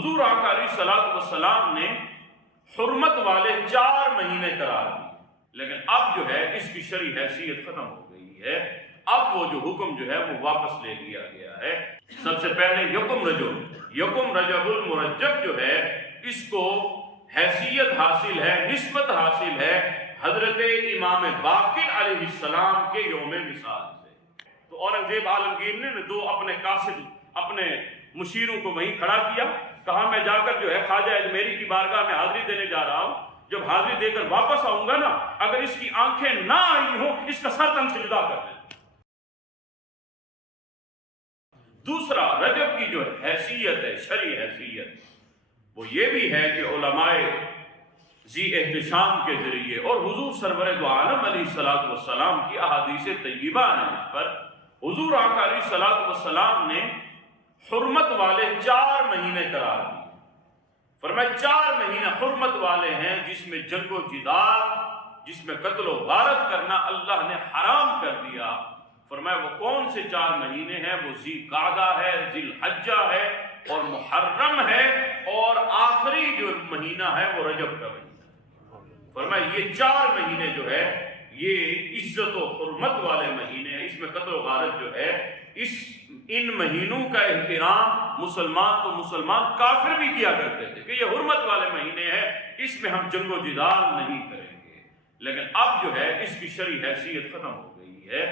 حضور آقا علیہ الصلوۃ والسلام نے حرمت والے 4 مہینے قرار دیے، لیکن اب جو ہے اس کی شرعی حیثیت ختم ہو گئی ہے۔ اب وہ جو حکم جو ہے وہ واپس لے لیا گیا ہے۔ سب سے پہلے یکم رجب المرجب جو ہے اس کو حیثیت حاصل ہے، نسبت حاصل ہے حضرت امام باقر علیہ السلام کے یوم وصال سے۔ تو اورنگزیب عالمگیر نے 2 اپنے قاصد اپنے مشیروں کو وہیں کھڑا کیا، کہا میں جا کر جو ہے خواجہ اجمیری کی بارگاہ میں حاضری دینے جا رہا ہوں، جب حاضری دے کر واپس آؤں گا نا، اگر اس کی آنکھیں نہ آئی ہوں اس کا سر تن سے جدا کر دیں۔ دوسرا رجب کی جو حیثیت ہے، شرعی حیثیت، وہ یہ بھی ہے کہ علماء ذی احتشام کے ذریعے اور حضور سرور دو عالم علیہ الصلوۃ والسلام کی احادیث طیبہ ہیں اس پر، حضور آقا علیہ الصلوۃ والسلام نے حرمت والے 4 مہینے قرار دیے۔ فرمایا 4 مہینے حرمت والے ہیں جس میں جنگ و جدال، جس میں قتل و غارت کرنا اللہ نے حرام کر دیا۔ فرمایا وہ کون سے 4 مہینے ہیں؟ وہ ذی قعدہ ہے، ذی الحجہ ہے اور محرم ہے، اور آخری جو مہینہ ہے وہ رجب کا مہینہ۔ فرمایا یہ 4 مہینے جو ہے یہ عزت و حرمت والے مہینے ہیں، اس میں قتل و غارت جو ہے، ان مہینوں کا احترام مسلمان کافر بھی کیا کرتے تھے کہ یہ حرمت والے مہینے ہیں، اس میں ہم جنگ و جدال نہیں کریں گے۔ لیکن اب جو ہے اس کی شرعی حیثیت ختم ہو گئی ہے۔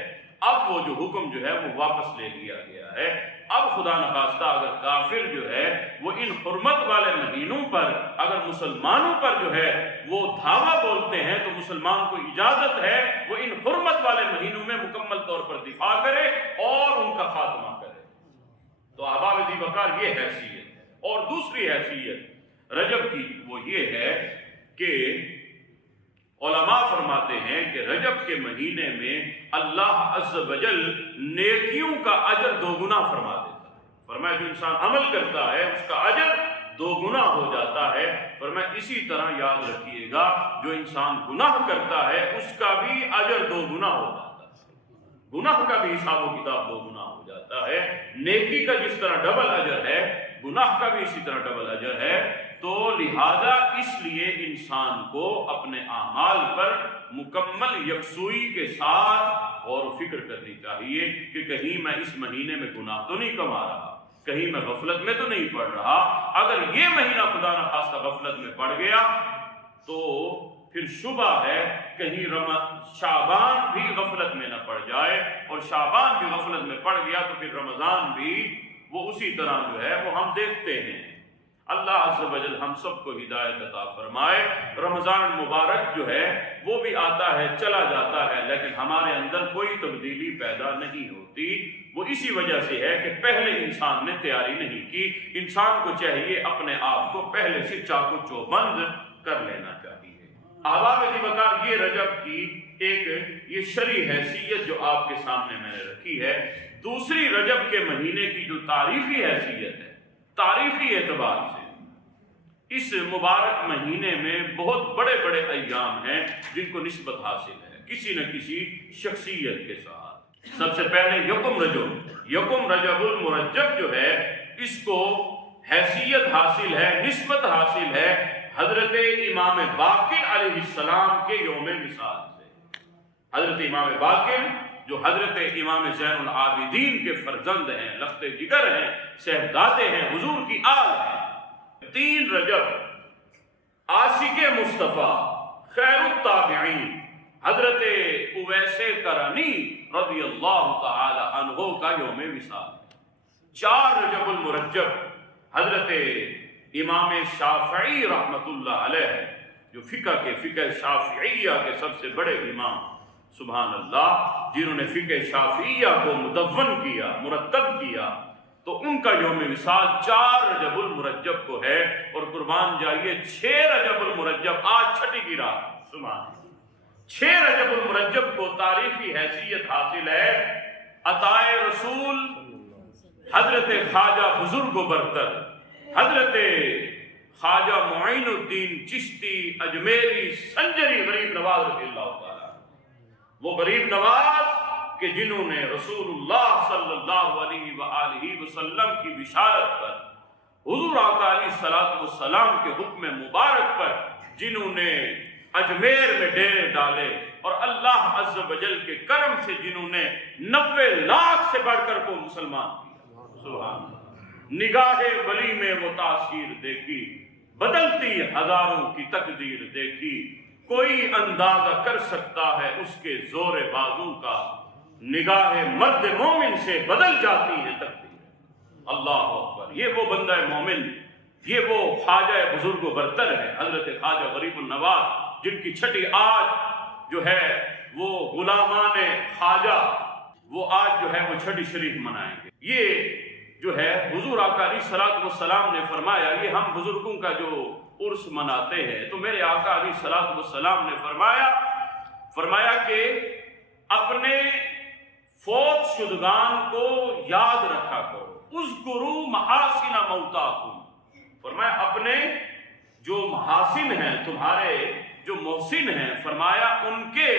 اب وہ جو حکم جو ہے وہ واپس لے لیا گیا ہے۔ اب خدا نخواستہ اگر کافر جو ہے وہ ان حرمت والے مہینوں پر اگر مسلمانوں پر جو ہے وہ دھاوا بولتے ہیں تو مسلمان کو اجازت ہے وہ ان حرمت والے مہینوں میں مکمل طور پر دفاع کرے اور ان کا خاتمہ کرے۔ تو احباب ذی وقار یہ حیثیت ہے۔ اور دوسری حیثیت رجب کی وہ یہ ہے کہ علماء فرماتے ہیں کہ رجب کے مہینے میں اللہ عز و جل نیکیوں کا اجر 2 گنا فرما دیتا ہے۔ فرمایا جو انسان عمل کرتا ہے اس کا اجر 2 گنا ہو جاتا ہے۔ فرمایا اسی طرح یاد رکھیے گا جو انسان گناہ کرتا ہے اس کا بھی اجر 2 گنا ہو جاتا ہے، گناہ کا بھی حساب و کتاب 2 گنا ہو جاتا ہے۔ نیکی کا جس طرح ڈبل اجر ہے، گناہ کا بھی اسی طرح ڈبل اجر ہے۔ تو لہذا اس لیے انسان کو اپنے اعمال پر مکمل یکسوئی کے ساتھ غور و فکر کرنی چاہیے کہ کہیں میں اس مہینے میں گناہ تو نہیں کما رہا، کہیں میں غفلت میں تو نہیں پڑ رہا۔ اگر یہ مہینہ خدا نخواستہ غفلت میں پڑ گیا تو پھر شبہ ہے کہیں شعبان بھی غفلت میں نہ پڑ جائے، اور شعبان بھی غفلت میں پڑ گیا تو پھر رمضان بھی وہ اسی طرح جو ہے وہ ہم دیکھتے ہیں۔ اللہ عز و جل ہم سب کو ہدایت عطا فرمائے۔ رمضان مبارک جو ہے وہ بھی آتا ہے چلا جاتا ہے لیکن ہمارے اندر کوئی تبدیلی پیدا نہیں ہوتی۔ وہ اسی وجہ سے ہے کہ پہلے انسان نے تیاری نہیں کی۔ انسان کو چاہیے اپنے آپ کو پہلے سے چاقو چوبند کر لینا چاہیے۔ احباب ذی وقار یہ رجب کی ایک یہ شرعی حیثیت جو آپ کے سامنے میں نے رکھی ہے۔ دوسری رجب کے مہینے کی جو تاریخی حیثیت ہے، تاریخی اعتبار سے اس مبارک مہینے میں بہت بڑے بڑے ایام ہیں جن کو نسبت حاصل ہے کسی نہ کسی شخصیت کے ساتھ۔ سب سے پہلے یکم رجب المرجب جو ہے اس کو حیثیت حاصل ہے، نسبت حاصل ہے حضرت امام باقر علیہ السلام کے یوم وصال سے۔ حضرت امام باقر جو حضرت امام زین العابدین کے فرزند ہیں، لخت جگر ہیں، صاحبزادے ہیں، حضور کی آل ہیں۔ 3 رجب عاشق مصطفیٰ خیر التابعین حضرت اویس کرنی رضی اللہ تعالی عنہ کا یوم وصال۔ 4 رجب المرجب حضرت امام شافعی رحمت اللہ علیہ جو فقہ شافعیہ کے سب سے بڑے امام، سبحان اللہ، جنہوں نے فقہ شافعیہ کو مدون کیا، مرتب کیا، تو ان کا یوم وصال 4 رجب المرجب کو ہے۔ اور قربان جائیے 6 رجب المرجب آج چھٹی کی رات، سبحان اللہ، 6 رجب المرجب کو تاریخی حیثیت حاصل ہے۔ عطائے رسول حضرت خواجہ بزرگ و برتر حضرت خواجہ معین الدین چشتی اجمیری سنجری غریب نواز رضی اللہ تعالیٰ، وہ غریب نواز کہ جنہوں نے رسول اللہ صلی اللہ علیہ وآلہ وسلم کی بشارت پر حضور آقا علیہ الصلوۃ والسلام کے حکم مبارک پر جنہوں نے اجمیر میں ڈیرے ڈالے اور اللہ عز و جل کے کرم سے جنہوں نے 90 لاکھ سے بڑھ کر کو مسلمان کیا، سبحان اللہ، نگاہ ولی میں وہ تاثیر دیکھی، بدلتی ہزاروں کی تقدیر دیکھی، کوئی اندازہ کر سکتا ہے اس کے زور بازو کا، نگاہ مرد مومن سے بدل جاتی ہے تقدیر۔ اللہ اکبر، یہ وہ بندہ مومن، یہ وہ خواجہ بزرگ و برتر ہے حضرت خواجہ غریب النواز، جن کی چھٹی آج جو ہے وہ غلامان خواجہ وہ آج جو ہے وہ چھٹی شریف منائیں گے۔ یہ جو ہے حضور آقا علیہ الصلوۃ والسلام نے فرمایا، یہ ہم بزرگوں کا جو عرس مناتے ہیں، تو میرے آقا علیہ الصلوۃ والسلام نے فرمایا کہ اپنے فوت شدگان کو یاد رکھا کرو، اذکروا محاسن موتاکم، فرمایا اپنے جو محاسن ہیں، تمہارے جو محسن ہیں، فرمایا ان کے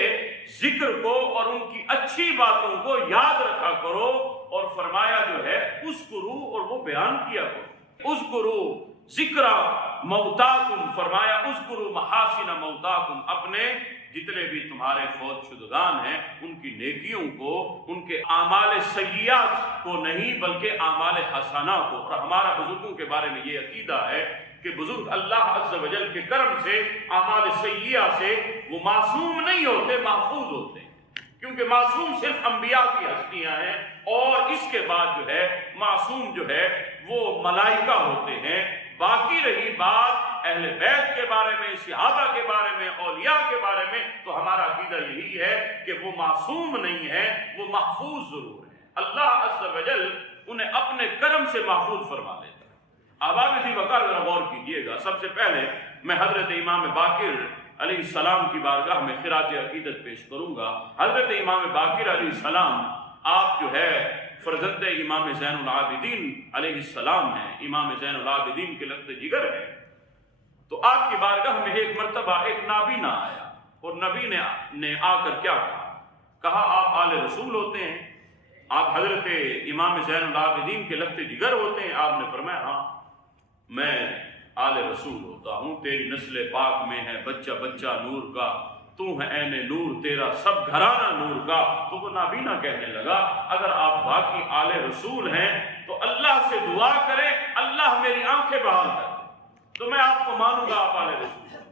ذکر کو اور ان کی اچھی باتوں کو یاد رکھا کرو، اور فرمایا جو ہے اذکروا، اور وہ بیان کیا کرو، اذکروا ذکر موتاکم، فرمایا اذکروا محاسن موتاکم، اپنے جتنے بھی تمہارے فوت شدگان ہیں ان کی نیکیوں کو، ان کے اعمال سیئات کو نہیں بلکہ اعمال حسنہ کو۔ اور ہمارا بزرگوں کے بارے میں یہ عقیدہ ہے کہ بزرگ اللہ عز و جل کے کرم سے اعمال سیئہ سے وہ معصوم نہیں ہوتے، محفوظ ہوتے ہیں، کیونکہ معصوم صرف انبیاء کی ہستیاں ہیں، اور اس کے بعد جو ہے معصوم جو ہے وہ ملائکہ ہوتے ہیں۔ باقی رہی بات اہل بیت کے بارے میں، صحابہ کے بارے میں، اولیاء کے بارے میں، تو ہمارا عقیدہ یہی ہے کہ وہ معصوم نہیں ہے، وہ محفوظ ضرور ہے، اللہ عز و جل انہیں اپنے کرم سے محفوظ فرما لیتا ہے۔ احباب ذی وقار ذرا غور کیجیے گا، سب سے پہلے میں حضرت امام باقر علیہ السلام کی بارگاہ میں خراج عقیدت پیش کروں گا۔ حضرت امام باقر علیہ السلام آپ جو ہے فرزند امام زین العابدین علیہ السلام ہیں، امام زین العابدین کے لخت جگر ہیں۔ تو آپ کی بارگاہ میں ایک مرتبہ ایک نابینا آیا، اور نبی نے آ کر کیا کہا آپ آل رسول ہوتے ہیں، آپ حضرت امام زین العابدین کے لخت جگر ہوتے ہیں؟ آپ نے فرمایا ہاں میں آل رسول ہوتا ہوں، تیری نسل پاک میں ہے بچہ بچہ نور کا، تو ہے عین نور، تیرا سب گھرانہ نور کا۔ تو وہ نابینا کہنے لگا اگر آپ واقعی آل رسول ہیں تو اللہ سے دعا کریں اللہ میری آنکھیں بحال کر دے، تو میں آپ کو مانوں گا آپ آل رسول ہیں۔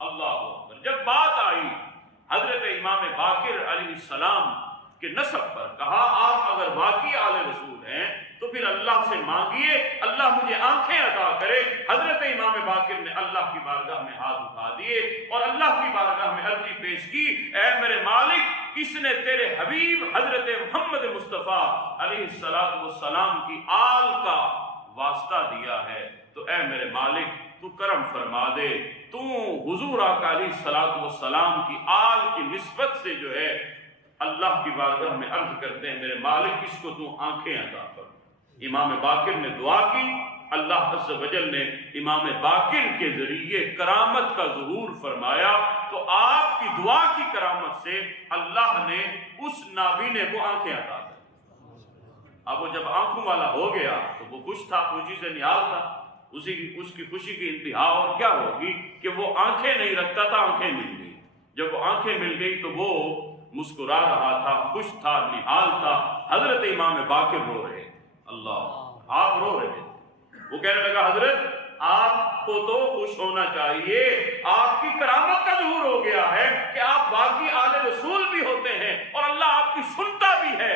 اللہ اکبر۔ جب بات آئی حضرت امام باقر علیہ السلام کے نسب پر، کہا آپ اگر واقعی آل رسول ہیں تو پھر اللہ سے مانگیے اللہ مجھے آنکھیں عطا کرے۔ حضرت امام باقر نے اللہ کی بارگاہ میں ہاتھ اٹھا دیے اور اللہ کی بارگاہ میں عرضی پیش کی، اے میرے مالک، اس نے تیرے حبیب حضرت محمد مصطفیٰ علیہ السلام کی آل کا واسطہ دیا ہے، تو اے میرے مالک تو کرم فرما دے، تو حضور آقا علیہ السلام کی آل کی نسبت سے جو ہے اللہ کی بارگاہ میں عرض کرتے ہیں میرے مالک اس کو تو آنکھیں عطا کر۔ امام باقر نے دعا کی، اللہ عز و جل نے امام باقر کے ذریعے کرامت کا ظہور فرمایا، تو آپ کی دعا کی کرامت سے اللہ نے اس نابینے کو آنکھیں عطا کر۔ اب وہ جب آنکھوں والا ہو گیا تو وہ خوش تھا، خوشی سے نہال تھا، اس کی خوشی کی انتہا اور کیا ہوگی کہ وہ آنکھیں نہیں رکھتا تھا، آنکھیں مل گئی۔ جب وہ آنکھیں مل گئی تو وہ مسکرا رہا تھا، خوش تھا، نہال تھا۔ حضرت امام باقر رو رہے، اللہ آپ رو رہے تھے۔ وہ کہنے لگا حضرت آپ کو تو خوش ہونا چاہیے، آپ کی کرامت کا ظہور ہو گیا ہے کہ آپ واقعی آل رسول بھی ہوتے ہیں، اور اللہ آپ کی سنتا بھی ہے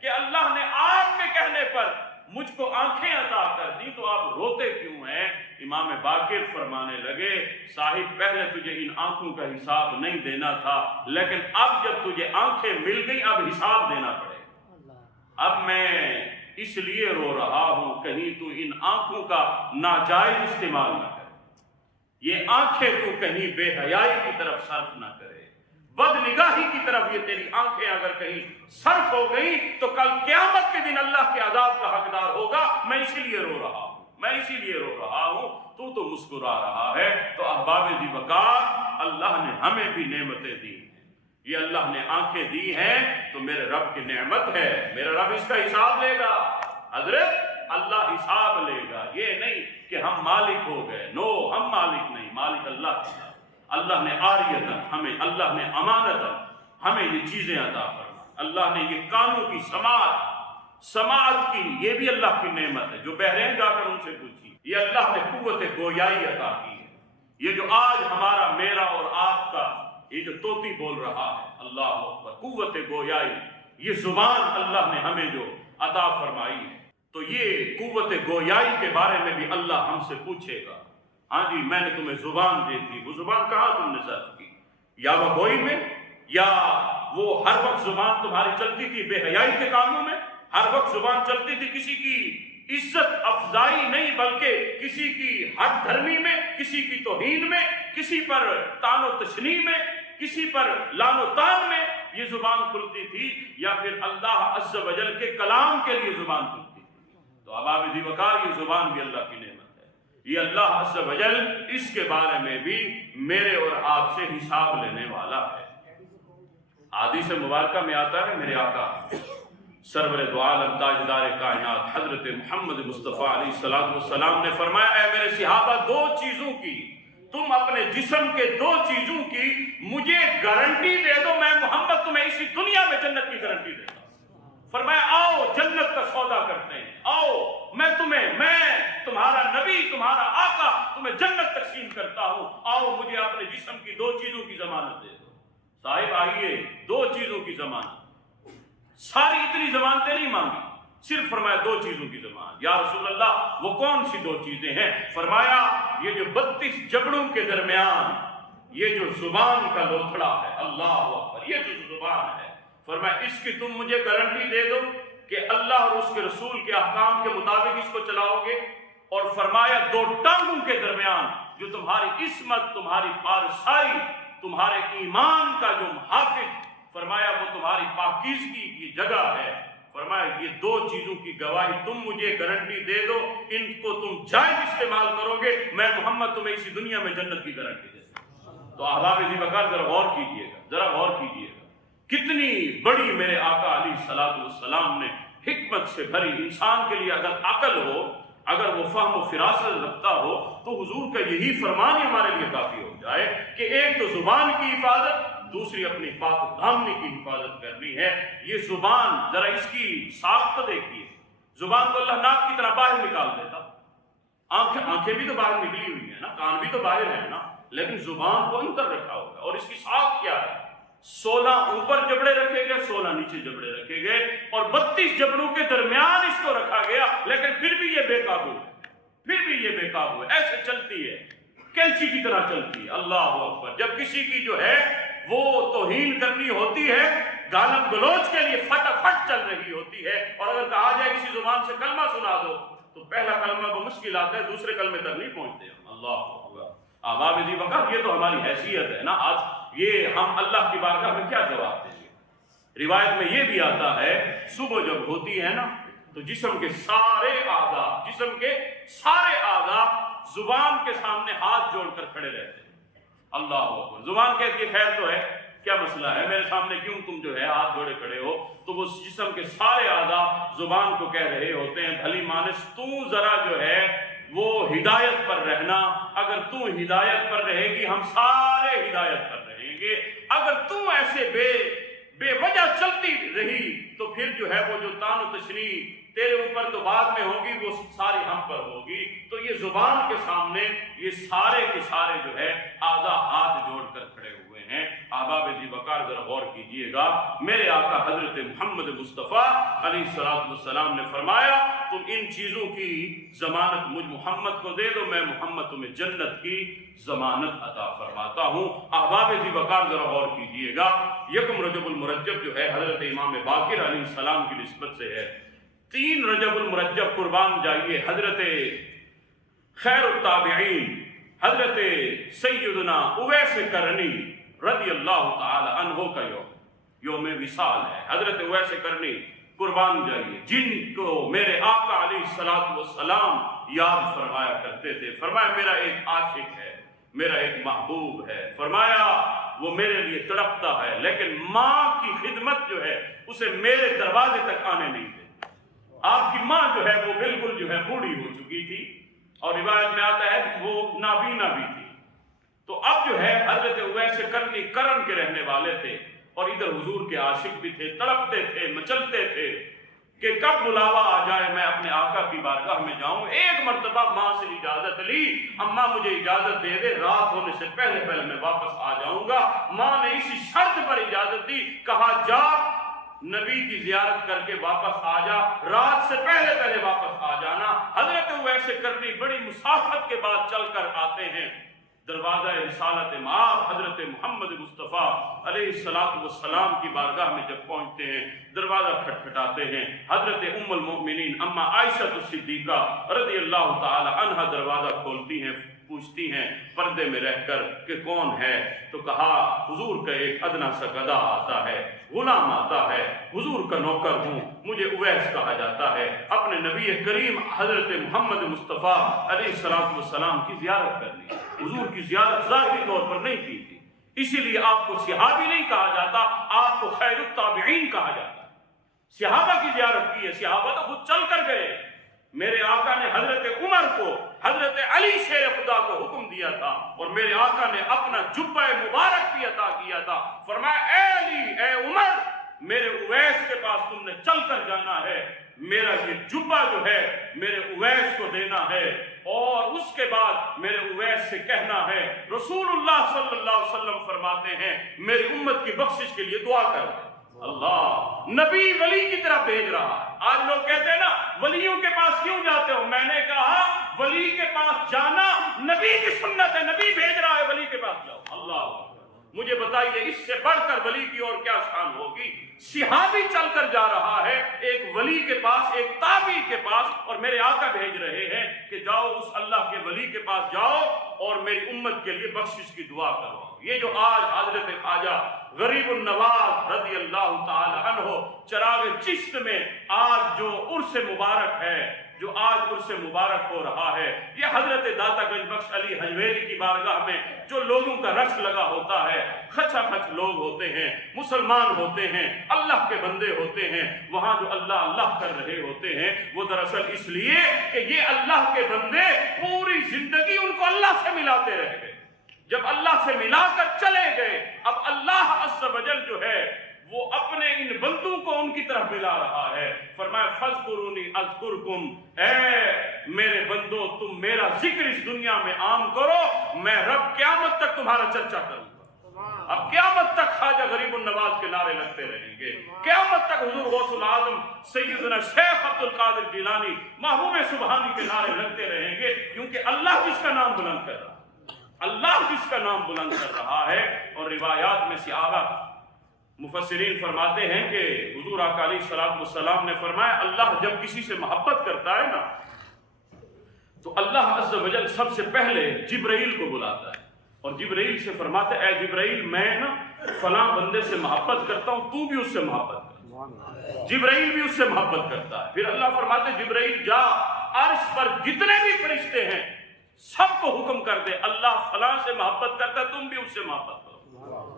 کہ اللہ نے آپ کے کہنے پر مجھ کو آنکھیں عطا کر دی، تو آپ روتے کیوں ہیں؟ امام باقر فرمانے لگے صاحب پہلے تجھے ان آنکھوں کا حساب نہیں دینا تھا، لیکن اب جب تجھے آنکھیں مل گئی اب حساب دینا پڑے گا۔ اب میں اس لیے رو رہا ہوں کہیں تو ان آنکھوں کا ناجائز استعمال نہ کرے، یہ آنکھیں تو کہیں بے حیائی کی طرف صرف نہ کرے، بد نگاہی کی طرف یہ تیری آنکھیں اگر کہیں صرف ہو گئی تو کل قیامت کے دن اللہ کے عذاب کا حقدار ہوگا۔ میں اسی لیے رو رہا ہوں، میں اسی لیے رو رہا ہوں، تو مسکرا رہا ہے۔ تو احباب ذی وقار، اللہ نے ہمیں بھی نعمتیں دی ہیں، یہ اللہ نے آنکھیں دی ہیں تو میرے رب کی نعمت ہے، میرا رب اس کا حساب لے گا۔ حضرت اللہ حساب لے گا. یہ نہیں کہ ہم مالک ہو گئے، نو، ہم مالک نہیں، مالک اللہ ہے. اللہ نے عاریتاً ہمیں، اللہ نے امانتاً ہمیں یہ چیزیں عطا فرمائی. اللہ نے یہ کانوں کی سماعت کی، یہ بھی اللہ کی نعمت ہے. جو بہرے جا کر ان سے پوچھی. یہ اللہ نے قوت گویائی عطا کی ہے. یہ جو آج ہمارا، میرا اور آپ کا یہ جو طوطی بول رہا ہے، اللہ اکبر، قوت گویائی، یہ زبان اللہ نے ہمیں جو عطا فرمائی ہے. تو یہ قوت گویائی کے بارے میں بھی اللہ ہم سے پوچھے گا. ہاں جی، میں نے تمہیں زبان دی تھی، وہ زبان کہاں تم نے صرف کی؟ یا وہ گوئی میں، یا وہ ہر وقت زبان تمہاری چلتی تھی بے حیائی کے کاموں میں؟ ہر وقت زبان چلتی تھی کسی کی عزت افزائی نہیں، بلکہ کسی کی حد دھرمی میں، کسی کی توہین میں، کسی پر طعن و تشنیع میں، کسی پر لعن و طعن میں یہ زبان کھلتی تھی؟ یا پھر اللہ عز و جل کے کلام کے لیے زبان کھلتی تھی؟ تو احباب ذی وقار، یہ زبان بھی اللہ کی نعمت ہے. یہ اللہ عز و جل اس کے بارے میں بھی میرے اور آپ سے حساب لینے والا ہے. حدیث مبارکہ میں آتا ہے، میرے آقا سرور دو عالم تاجدار کائنات حضرت محمد مصطفیٰ علیہ السلام نے فرمایا، اے میرے صحابہ، دو چیزوں کی، تم اپنے جسم کے دو چیزوں کی مجھے گارنٹی دے دو، میں محمد تمہیں اسی دنیا میں جنت کی گارنٹی دیتا ہوں. فرمایا آؤ جنت کا سودا کرتے ہیں، آؤ میں تمہارا نبی، تمہارا آقا تمہیں جنت تقسیم کرتا ہوں، آؤ مجھے اپنے جسم کی دو چیزوں کی ضمانت دے دو. صاحب آئیے، دو چیزوں کی ضمانت. ساری اتنی ضمانتیں نہیں مانگی، صرف فرمایا دو چیزوں کی ضمانت. یا رسول اللہ وہ کون سی دو چیزیں ہیں؟ فرمایا یہ جو 32 جبڑوں کے درمیان یہ جو زبان کا لوتھڑا ہے، اللہ اکبر، یہ جو زبان ہے، فرمایا اس کی تم مجھے گارنٹی دے دو کہ اللہ اور اس کے رسول کے احکام کے مطابق اس کو چلاؤ گے. اور فرمایا دو ٹانگوں کے درمیان جو تمہاری عصمت، تمہاری پارسائی، تمہارے ایمان کا جو محافظ، فرمایا وہ تمہاری پاکیزگی کی جگہ ہے. فرمایا یہ دو چیزوں کی گواہی تم مجھے گارنٹی دے دو، ان کو تم جائز استعمال کرو گے، میں محمد تمہیں اسی دنیا میں جنت کی گارنٹی دیتا ہوں. تو احباب ذی وقار ذرا غور کیجئے گا، ذرا غور کیجئے گا، کتنی بڑی میرے آقا علیہ السلام نے حکمت سے بھری. انسان کے لیے اگر عقل ہو، اگر وہ فہم و فراست رکھتا ہو، تو حضور کا یہی فرمان ہی ہمارے لیے کافی ہو جائے کہ ایک تو زبان کی حفاظت، دوسری اپنی پاک دامنی کی حفاظت کرنی ہے. یہ زبان، ذرا اس کی ساخت تو دیکھیے. زبان کو اللہ ناک کی طرح باہر نکال دیتا، آنکھیں بھی تو باہر نکلی ہوئی ہیں نا، کان بھی تو باہر ہے نا، لیکن زبان کو اندر رکھا ہوگا. اور اس کی ساخت کیا ہے؟ 16 اوپر جبڑے رکھے گئے، 16 نیچے جبڑے رکھے گئے، اور 32 جبڑوں کے درمیان اس کو رکھا گیا. لیکن پھر بھی یہ بے قابو ہے، پھر بھی یہ بے قابو ہے، ایسے چلتی ہے، کینچی کی طرح چلتی ہے. اللہ اکبر. جب کسی کی جو ہے وہ توہین کرنی ہوتی ہے، گالم گلوچ کے لیے فٹافٹ چل رہی ہوتی ہے، اور اگر کہا جائے اسی زبان سے کلمہ سنا دو تو پہلا کلمہ وہ مشکل آتا ہے، دوسرے کلمے تک نہیں پہنچتے. اللہ اکبر. احباب ذی وقار، یہ تو ہماری حیثیت ہے نا. آج یہ ہم اللہ کی بارگاہ میں کیا جواب دیں گے؟ روایت میں یہ بھی آتا ہے، صبح جب ہوتی ہے نا تو جسم کے سارے اعضاء زبان کے سامنے ہاتھ جوڑ کر کھڑے رہتے ہیں. اللہ اکبر. زبان کہتی ہے خیر تو ہے، کیا مسئلہ ہے، میرے سامنے کیوں تم جو ہے ہاتھ جوڑے کھڑے ہو؟ تو وہ جسم کے سارے اعضاء زبان کو کہہ رہے ہوتے ہیں، بھلی مانس تو ذرا جو ہے وہ ہدایت پر رہنا. اگر تو ہدایت پر رہے گی ہم سارے ہدایت پر رہیں گے. اگر تو ایسے بے وجہ چلتی رہی تو پھر جو ہے وہ جو طعن و تشنیع تیرے اوپر تو بعد میں ہوگی، وہ ساری ہم پر ہوگی. تو یہ زبان کے سامنے یہ سارے کے سارے جو ہے اعضاء ہاتھ جوڑ کر کھڑے ہوئے ہیں. احباب ذی وقار ذرا غور کیجئے گا. میرے آقا حضرت محمد مصطفیٰ علیہ السلام نے فرمایا تم ان چیزوں کی ضمانت مجھ محمد کو دے دو، میں محمد تمہیں جنت کی ضمانت عطا فرماتا ہوں. احباب ذی وقار ذرا غور کیجئے گا. یکم رجب المرجب جو ہے حضرت امام باقر علیہ السلام کی نسبت سے ہے. 3 رجب المرجب قربان جائیے حضرت خیر التابعین حضرت سیدنا اویس کرنی رضی اللہ تعالی عنہ کا یوم وصال ہے. حضرت اویس کرنی قربان جائیے، جن کو میرے آقا علیہ السلام یاد فرمایا کرتے تھے. فرمایا میرا ایک عاشق ہے، میرا ایک محبوب ہے. فرمایا وہ میرے لیے تڑپتا ہے، لیکن ماں کی خدمت جو ہے اسے میرے دروازے تک آنے نہیں دیتی. آپ کی ماں جو ہے وہ بالکل جو ہے بوڑھی ہو چکی تھی، اور روایت میں آتا ہے وہ نابینا بھی تھی۔ تو اب جو ہے حضرت اویس قرنی کرن کے رہنے والے تھے، اور ادھر حضور کے عاشق بھی تھے، تڑپتے تھے، مچلتے تھے کہ کب بلاوا آ جائے میں اپنے آقا کی بارگاہ میں جاؤں۔ ایک مرتبہ ماں سے اجازت لی، اماں مجھے اجازت دے دے، رات ہونے سے پہلے پہلے میں واپس آ جاؤں گا۔ ماں نے اسی شرط پر اجازت دی، کہا جا نبی کی زیارت کر کے واپس آ جا، رات سے پہلے پہلے واپس آ جانا۔ حضرت اویس قرنی بڑی مسافت کے بعد چل کر آتے ہیں، دروازہ رسالت مآب حضرت محمد مصطفیٰ علیہ السلام کی بارگاہ میں جب پہنچتے ہیں، دروازہ کھٹکھٹاتے ہیں۔ حضرت ام المؤمنین اما عائشہ الصدیقہ رضی اللہ تعالی عنہا دروازہ کھولتی ہیں، پوچھتی ہیں پردے میں رہ کر کہ کون ہے؟ تو کہا حضور کا ایک ادنا سا گدھا آتا ہے، غلام آتا ہے، حضور کا نوکر ہوں، مجھے اویس کہا جاتا ہے، اپنے نبی کریم حضرت محمد مصطفیٰ علیہ السلام کی زیارت کرنی۔ حضور کی زیارت ظاہری طور پر نہیں کی تھی، اسی لیے آپ کو صحابی نہیں کہا جاتا، آپ کو خیر التابعین کہا جاتا۔ صحابہ کی زیارت کی ہے، صحابہ تو خود چل کر گئے۔ میرے آقا نے حضرت عمر کو، حضرت علی شیر خدا کو حکم دیا تھا، اور میرے آقا نے اپنا جبہ مبارک بھی عطا کیا تھا۔ فرمایا اے علی، اے عمر، میرے اویس کے پاس تم نے چل کر جانا ہے، میرا یہ جبہ جو ہے میرے اویس کو دینا ہے، اور اس کے بعد میرے اویس سے کہنا ہے، رسول اللہ صلی اللہ علیہ وسلم فرماتے ہیں میری امت کی بخشش کے لیے دعا کر دیں۔ اللہ نبی ولی کی طرف بھیج رہا ہے۔ آج لوگ کہتے ہیں نا ولیوں کے پاس کیوں جاتے ہو؟ میں نے کہا ولی کے پاس جانا نبی کی سنت ہے، نبی بھیج رہا ہے، ولی کے پاس جاؤ۔ اللہ مجھے بتائیے اس سے بڑھ کر ولی کی اور کیا شان ہوگی؟ صحابی چل کر جا رہا ہے ایک ولی کے پاس، ایک تابعی کے پاس، اور میرے آقا بھیج رہے ہیں کہ جاؤ اس اللہ کے ولی کے پاس جاؤ اور میری امت کے لیے بخشش کی دعا کرو۔ یہ جو آج حضرت خواجہ غریب النواز رضی اللہ تعالی عنہ چراغ چشت میں آج جو عرس مبارک ہے، جو آج عرس مبارک ہو رہا ہے، یہ حضرت داتا گنج بخش علی حجویری کی بارگاہ میں جو لوگوں کا رش لگا ہوتا ہے، خچا خچ لوگ ہوتے ہیں، مسلمان ہوتے ہیں، اللہ کے بندے ہوتے ہیں، وہاں جو اللہ اللہ کر رہے ہوتے ہیں، وہ دراصل اس لیے کہ یہ اللہ کے بندے پوری زندگی ان کو اللہ سے ملاتے رہ گئے۔ جب اللہ سے ملا کر چلے گئے، اب اللہ عز و جل جو ہے وہ اپنے ان بندوں کو ان کی طرف ملا رہا ہے۔ فرمایا فاذکرونی اذکرکم، اے میرے بندو تم میرا ذکر اس دنیا میں عام کرو، میں رب قیامت تک تمہارا چرچا کروں گا۔ اب قیامت تک خواجہ غریب النواز کے نعرے لگتے رہیں گے، قیامت تک حضور غوث العظم سیدنا شیخ عبد القادر جیلانی محبوب سبحانی کے نعرے لگتے رہیں گے، کیونکہ اللہ جس کا نام بلند کر رہا ہے، اللہ جس کا نام بلند کر رہا ہے۔ اور روایات میں صحابہ مفسرین فرماتے ہیں کہ حضور آقا علیہ السلام نے فرمایا اللہ جب کسی سے محبت کرتا ہے نا تو اللہ عز و جل سب سے پہلے جبرائیل کو بلاتا ہے، اور جبرائیل سے فرماتا ہے اے جبرائیل میں نا فلاں بندے سے محبت کرتا ہوں، تو بھی اس سے محبت کر۔ جبرائیل بھی اس سے محبت کرتا ہے۔ پھر اللہ فرماتے ہیں جبرائیل جا عرش پر جتنے بھی فرشتے ہیں سب کو حکم کر دے اللہ فلاں سے محبت کرتا ہے، تم بھی اس سے محبت کرو۔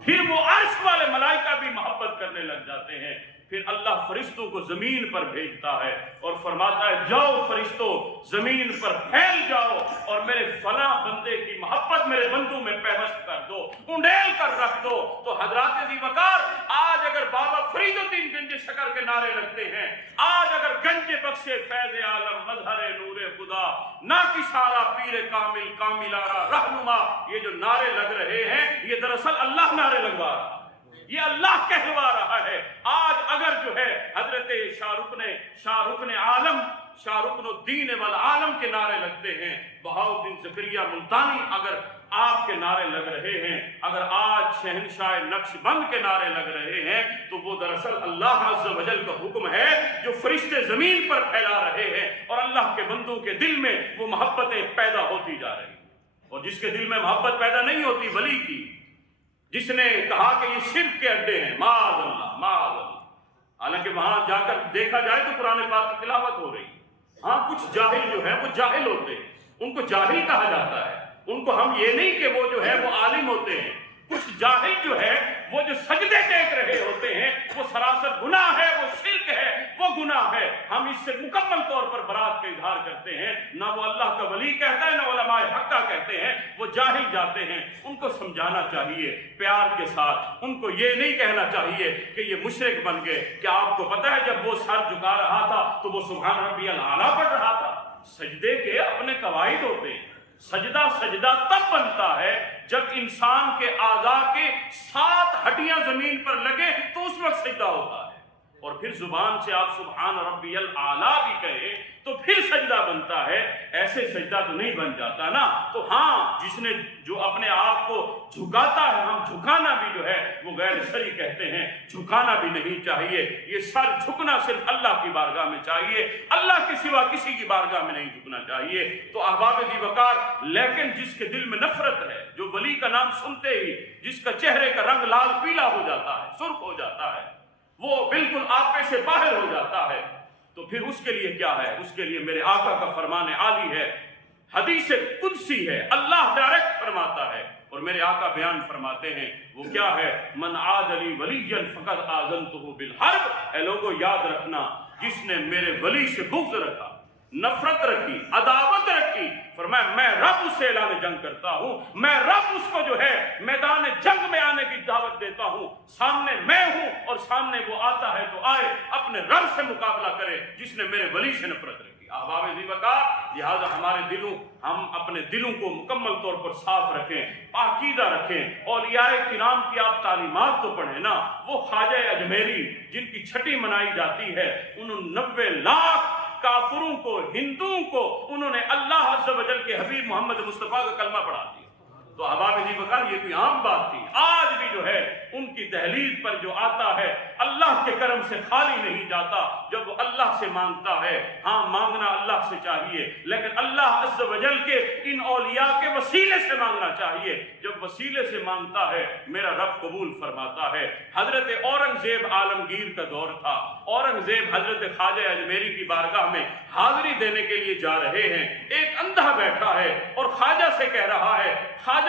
پھر وہ عرش والے ملائکہ بھی محبت کرنے لگ جاتے ہیں۔ پھر اللہ فرشتوں کو زمین پر بھیجتا ہے اور فرماتا ہے جاؤ فرشتوں زمین پر پھیل جاؤ اور میرے فلاں بندے کی محبت میرے بندوں میں پیوست کر دو، انڈیل کر رکھ دو۔ تو حضرات ذی وقار آج اگر بابا فرید الدین گنج شکر کے نعرے لگتے ہیں، آج اگر گنج بخش فیض عالم مظہر نور خدا ناکسارا پیر کامل کاملارا رہنما، یہ جو نعرے لگ رہے ہیں یہ دراصل اللہ نعرے لگوا رہا ہے، یہ اللہ کہلوا رہا ہے۔ آج اگر جو ہے حضرت شاہ رکن عالم شاہ رکن الدین والعالم کے نعرے لگتے ہیں، بہاؤالدین زکریا ملتانی اگر آپ کے نعرے لگ رہے ہیں، اگر آج شہنشاہ نقش بند کے نعرے لگ رہے ہیں، تو وہ دراصل اللہ عز و جل کا حکم ہے جو فرشتے زمین پر پھیلا رہے ہیں، اور اللہ کے بندوں کے دل میں وہ محبتیں پیدا ہوتی جا رہی ہیں۔ اور جس کے دل میں محبت پیدا نہیں ہوتی ولی کی، جس نے کہا کہ یہ شرک کے اڈے ہیں، معاذ اللہ معاذ اللہ، حالانکہ وہاں جا کر دیکھا جائے تو قرآن پاک کی تلاوت ہو رہی ہے۔ ہاں کچھ جاہل جو ہے وہ جاہل ہوتے ہیں، ان کو جاہل کہا جاتا ہے، ان کو ہم یہ نہیں کہ وہ جو ہے وہ عالم ہوتے ہیں، کچھ جاہل جو ہے وہ جو سجدے ٹیک رہے ہوتے ہیں وہ سراسر گناہ ہے، وہ شرک ہے، وہ گناہ ہے۔ ہم اس سے مکمل طور پر برات کا اظہار کرتے ہیں۔ نہ وہ اللہ کا ولی کہتا ہے، نہ علماء حقہ کہتے ہیں، وہ جاہل جاتے ہیں۔ ان کو سمجھانا چاہیے پیار کے ساتھ، ان کو یہ نہیں کہنا چاہیے کہ یہ مشرک بن گئے۔ کیا آپ کو پتہ ہے جب وہ سر جھکا رہا تھا تو وہ سبحان ربی الاعلیٰ پڑھ رہا تھا؟ سجدے کے اپنے قواعد ہوتے ہیں۔ سجدہ تب بنتا ہے جب انسان کے اعضاء کے 7 ہڈیاں زمین پر لگے تو اس وقت سجدہ ہوتا ہے، اور پھر زبان سے آپ سبحان ربی الاعلیٰ بھی کہیں تو پھر سجدہ بنتا ہے۔ ایسے سجدہ تو نہیں بن جاتا نا۔ تو ہاں، جس نے جو اپنے آپ کو جھکاتا ہے، ہم جھکانا بھی جو ہے وہ غیر شرعی کہتے ہیں، جھکانا بھی نہیں چاہیے۔ یہ سر جھکنا صرف اللہ کی بارگاہ میں چاہیے، اللہ کے سوا کسی کی بارگاہ میں نہیں جھکنا چاہیے۔ تو احباب ذی وقار، لیکن جس کے دل میں نفرت ہے، جو ولی کا نام سنتے ہی جس کا چہرے کا رنگ لال پیلا ہو جاتا ہے، سرخ ہو جاتا ہے، وہ بالکل آپے سے باہر ہو جاتا ہے، تو پھر اس کے لیے کیا ہے؟ اس کے لیے میرے آقا کا فرمان عالی ہے، حدیث قدسی ہے، اللہ ڈائریکٹ فرماتا ہے، اور میرے آقا بیان فرماتے ہیں، وہ کیا ہے؟ من عاد لی ولیا فقد آذنتہ بالحرب۔ اے لوگوں یاد رکھنا، جس نے میرے ولی سے بغض رکھا، نفرت رکھی، عداوت رکھی، فرمایا میں رب اس سے اعلان جنگ کرتا ہوں، میں رب اس کو جو ہے میدان جنگ میں آنے کی دعوت دیتا ہوں۔ سامنے میں ہوں اور سامنے وہ آتا ہے تو آئے، اپنے رب سے مقابلہ کرے جس نے میرے ولی سے نفرت رکھی۔ احباب ذی وقار، لہٰذا ہم اپنے دلوں کو مکمل طور پر صاف رکھیں، پاکیزہ رکھیں۔ اولیاء کرام کی آپ تعلیمات تو پڑھیں نا۔ وہ خواجہ اجمیری جن کی چھٹی منائی جاتی ہے، انہوں 90 لاکھ کافروں کو، ہندوؤں کو انہوں نے اللہ عز و جل کے حبیب محمد مصطفیٰ کا کلمہ پڑھا دیا۔ تو احباب ذی وقار، یہ کوئی عام بات تھی؟ آج بھی جو ہے ان کی دہلیز پر جو آتا ہے اللہ کے کرم سے خالی نہیں جاتا۔ جب وہ اللہ سے مانگتا ہے، ہاں مانگنا اللہ سے چاہیے، لیکن اللہ عز و جل کے ان اولیاء کے وسیلے سے مانگنا چاہیے۔ جب وسیلے سے مانگتا ہے میرا رب قبول فرماتا ہے۔ حضرت اورنگزیب عالمگیر کا دور تھا، اورنگزیب حضرت خواجہ اجمیری کی بارگاہ میں حاضری دینے کے لیے جا رہے ہیں۔ ایک اندھا بیٹھا ہے اور خواجہ سے کہہ رہا ہے، خواجہ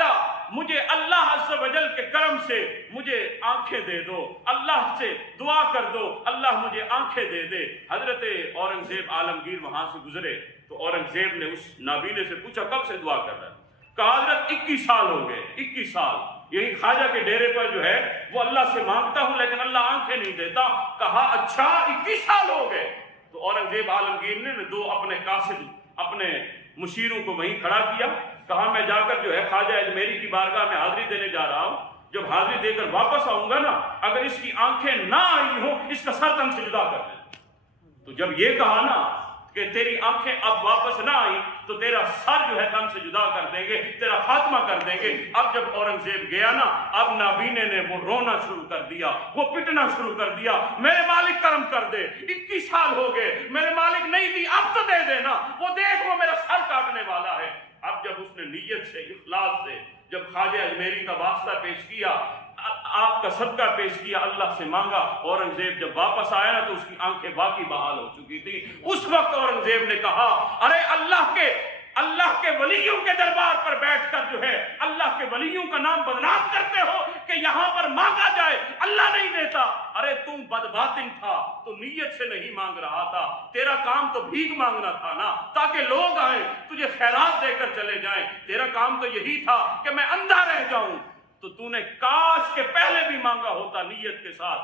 مجھے اللہ عز و جل کے کرم سے مجھے آنکھیں دے دو، اللہ سے دعا کر دو، اللہ مجھے آنکھیں دے دے۔ حضرت اورنگزیب عالمگیر وہاں سے گزرے تو اورنگزیب نے اس نابینے سے پوچھا کب سے دعا کر رہا ہے؟ کہا حضرت 21 سال ہو گئے، 21 سال یہی خواجہ کے ڈیرے پر جو ہے وہ اللہ سے مانگتا ہوں لیکن اللہ آنکھیں نہیں دیتا۔ کہا اچھا 21 سال ہو گئے؟ تو اورنگزیب عالمگیر نے 2 اپنے قاصد، اپنے مشیروں کو وہیں کھڑا کیا، کہا میں جا کر جو ہے خواجہ اجمیری کی بارگاہ میں حاضری دینے جا رہا ہوں، جب حاضری دے کر واپس آؤں گا نا، اگر اس کی آنکھیں نہ آئی ہوں اس کا سر تن سے جدا کر دیں۔ تو جب یہ کہا نا کہ تیری آنکھیں اب واپس نہ آئی تو تیرا سر جو ہے تن سے جدا کر دیں گے، تیرا خاتمہ کر دیں گے۔ اب جب اورنگزیب گیا نا، اب نابینے نے وہ رونا شروع کر دیا، وہ پٹنا شروع کر دیا، میرے مالک کرم کر دے، 21 سال ہو گئے میرے مالک نہیں دی، اب تو دے دینا، وہ دیکھ وہ میرا سر کاٹنے والا ہے۔ اب جب اس نے نیت سے، اخلاص سے جب خواجہ اجمیری کا واسطہ پیش کیا، آپ کا صدقہ پیش کیا، اللہ سے مانگا، اورنگزیب جب واپس آیا نا تو اس کی آنکھیں باقی بحال ہو چکی تھی۔ اس وقت اورنگزیب نے کہا، ارے اللہ کے ولیوں کے دربار پر بیٹھ کر جو ہے اللہ کے ولیوں کا نام بدنام کرتے ہو کہ یہاں پر مانگا جائے، اللہ نہیں دیتا۔ ارے تم بدباطن تھا تو نیت سے نہیں مانگ رہا تھا، تیرا کام تو بھیک مانگنا تھا نا، تاکہ لوگ آئیں تجھے خیرات دے کر چلے جائیں۔ تیرا کام تو یہی تھا کہ میں اندھا رہ جاؤں، تو نے کاش کے پہلے بھی مانگا ہوتا نیت کے ساتھ